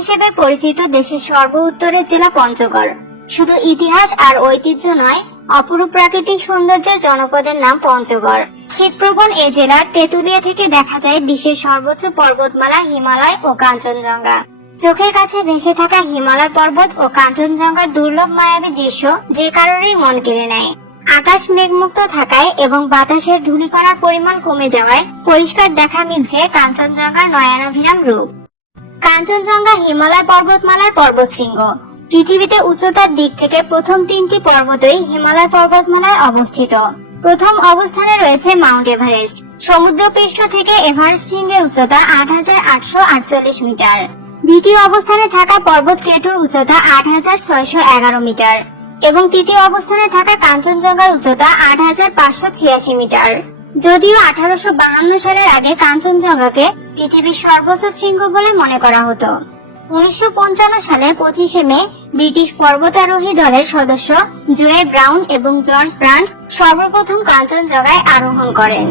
হিসেবে পরিচিত দেশের সর্ব উত্তরের জেলা পঞ্চগড়। শুধু ইতিহাস আর ঐতিহ্য নয়, অপরূপ প্রাকৃতিক সৌন্দর্যের জনপদের নাম পঞ্চগড়। শীতপ্রবণ এই জেলার তেঁতুলিয়া থেকে দেখা যায় বিশ্বের সর্বোচ্চ পর্বতমালা হিমালয় ও কাঞ্চনজঙ্ঘা। চোখের কাছে ভেসে থাকা হিমালয় পর্বত ও কাঞ্চনজঙ্ঘার দুর্লভ মায়াবী দৃশ্য যে কারণেই মন কেড়ে নেয়। আকাশ মেঘমুক্ত থাকায় এবং বাতাসের ধূলিকণার পরিমাণ কমে যাওয়ায় পরিষ্কার দেখা মিলছে কাঞ্চনজঙ্ঘার নয়নাভিরাম রূপ। কাঞ্চনজঙ্ঘা হিমালয় পর্বতমালার পর্বতশৃঙ্গ। পৃথিবীতে উচ্চতার দিক থেকে প্রথম তিনটি পর্বতই হিমালয় পর্বতমালায় অবস্থিত। প্রথম অবস্থানে রয়েছে মাউন্ট এভারেস্ট। সমুদ্রপৃষ্ঠ থেকে এভারেস্ট শৃঙ্গের উচ্চতা আট হাজার আটশো আটচল্লিশ মিটার। দ্বিতীয় অবস্থানে থাকা পর্বত কেটুর উচ্চতা আট হাজার ছয়শো এগারো মিটার এবং তৃতীয় অবস্থানে থাকা কাঞ্চনজঙ্ঘার উচ্চতা আট হাজার পাঁচশো ছিয়াশি মিটার। যদিও আঠারোশো বাহান্ন সালের আগে কাঞ্চনজঙ্ঘাকে পৃথিবীর সর্বোচ্চ শৃঙ্গ বলে মনে করা হতো। উনিশশো পঞ্চান্ন সালে পঁচিশে মে ব্রিটিশ পর্বতারোহী দলের সদস্য জোয়ে ব্রাউন এবং জর্জ ব্রান্ড সর্বপ্রথম কাঞ্চনজঙ্ঘায় আরোহণ করেন।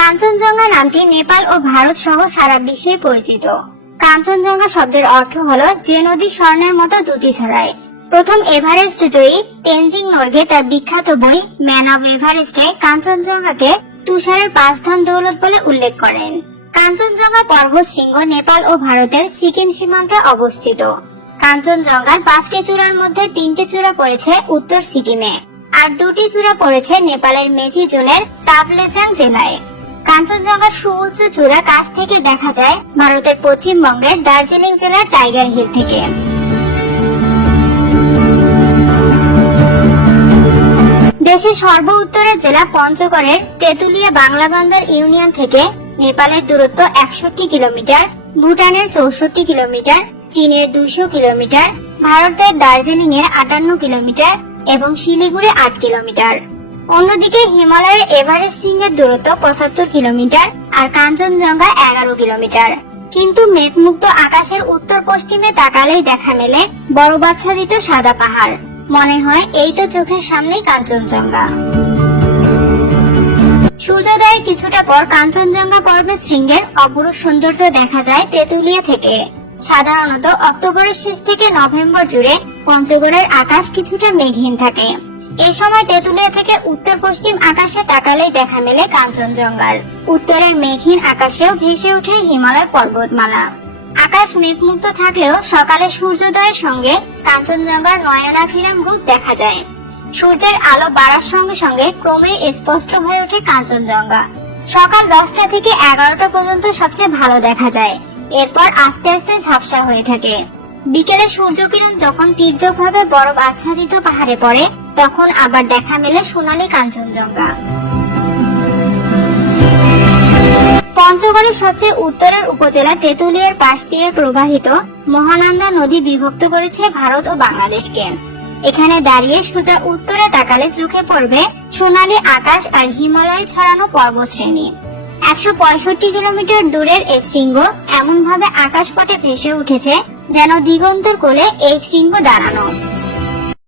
কাঞ্চনজঙ্ঘা নামটি নেপাল ও ভারত সহ সারা বিশ্বে পরিচিত। কাঞ্চনজঙ্ঘা শব্দের অর্থ হলো যে নদী স্বর্ণের মতো দুটি ছড়ায় প্রথম এভারেস্ট জয়ী তেনজিং নর্গে তার বিখ্যাত বই ম্যান অব এভারেস্টে কাঞ্চনজঙ্ঘাকে তুষারের পাঁচ ধন দৌলত বলে উল্লেখ করেন। কাঞ্চনজঙ্ঘা পর্বত শৃঙ্গ নেপাল ও ভারতের সিকিম সীমান্তে অবস্থিত। কাঞ্চনজঙ্ঘার পাঁচটি চূড়ার মধ্যে তিনটি চূড়া পড়েছে উত্তর সিকিমে, আর দুটি চূড়া পড়েছে নেপালের মেজি জোনের তাবলেজাং জেলায়। কাঞ্চনজঙ্ঘার সুউচ্চ চূড়া কাছ থেকে দেখা যায় ভারতের পশ্চিমবঙ্গের দার্জিলিং জেলার টাইগার হিল থেকে। দেশের সর্ব উত্তরের জেলা পঞ্চগড়ের তেতুলিয়া বাংলা বান্দার ইউনিয়ন থেকে নেপালের দূরত্ব একষট্টি কিলোমিটার, ভুটানের চৌষট্টি কিলোমিটার, চীনের দুশো কিলোমিটার, ভারতের দার্জিলিং এর আটান্ন কিলোমিটার এবং শিলিগুড়ি আট কিলোমিটার। অন্যদিকে হিমালয়ের এভারেস্ট শৃঙ্গের দূরত্ব পঁচাত্তর কিলোমিটার আর কাঞ্চনজঙ্ঘা এগারো কিলোমিটার। কিন্তু মেঘমুক্ত আকাশের উত্তর পশ্চিমে তাকালেই দেখা মেলে বরফাচ্ছাদিত সাদা পাহাড়। মনে হয় এই তো চোখের সামনেই কাঞ্চনজঙ্ঘা। সূর্যোদয়ের কিছুটা পর কাঞ্চনজঙ্ঘা পর্বের শৃঙ্গের অপরূপ সৌন্দর্য দেখা যায় তেঁতুলিয়া থেকে। সাধারণত অক্টোবরের শেষ থেকে নভেম্বর জুড়ে পঞ্চগড়ের আকাশ কিছুটা মেঘহীন থাকে। এই সময় তেঁতুলিয়া থেকে উত্তর পশ্চিম আকাশে তাকালেই দেখা মেলে কাঞ্চনজঙ্ঘার। উত্তরের মেঘহীন আকাশেও ভেসে ওঠে হিমালয় পর্বতমালা। আকাশ মেঘমুক্ত থাকলেও সকালে সূর্যোদয়ের সঙ্গে কাঞ্চনজঙ্ঘার নয়নাভিরাম দেখা যায়। সূর্যের আলো বাড়ার সঙ্গে সঙ্গে ক্রমেই স্পষ্ট হয়ে ওঠে কাঞ্চনজঙ্ঘা। সকাল দশটা থেকে এগারোটা পর্যন্ত সবচেয়ে ভালো দেখা যায়। এরপর আস্তে আস্তে ঝাপসা হয়ে থাকে। বিকেলে সূর্যকিরণ যখন তীর্যকভাবে বরফ আচ্ছাদিত পাহাড়ে পড়ে, তখন আবার দেখা মেলে সোনালী কাঞ্চনজঙ্ঘা। পঞ্চগড়ের সবচেয়ে উত্তরের উপজেলা তেঁতুলিয়ার পাশ দিয়ে প্রবাহিত মহানন্দা নদী বিভক্ত করেছে ভারত ও বাংলাদেশকে। এখানে দাঁড়িয়ে সোজা উত্তরে তাকালে চোখে পড়বে সোনালী আকাশ আর হিমালয়ে ছড়ানো পর্বতশ্রেণী। একশো পঁয়ষট্টি কিলোমিটার দূরের এই শৃঙ্গ এমন ভাবে আকাশপটে ভেসে উঠেছে যেন দিগন্তর কোলে এই শৃঙ্গ দাঁড়ানো।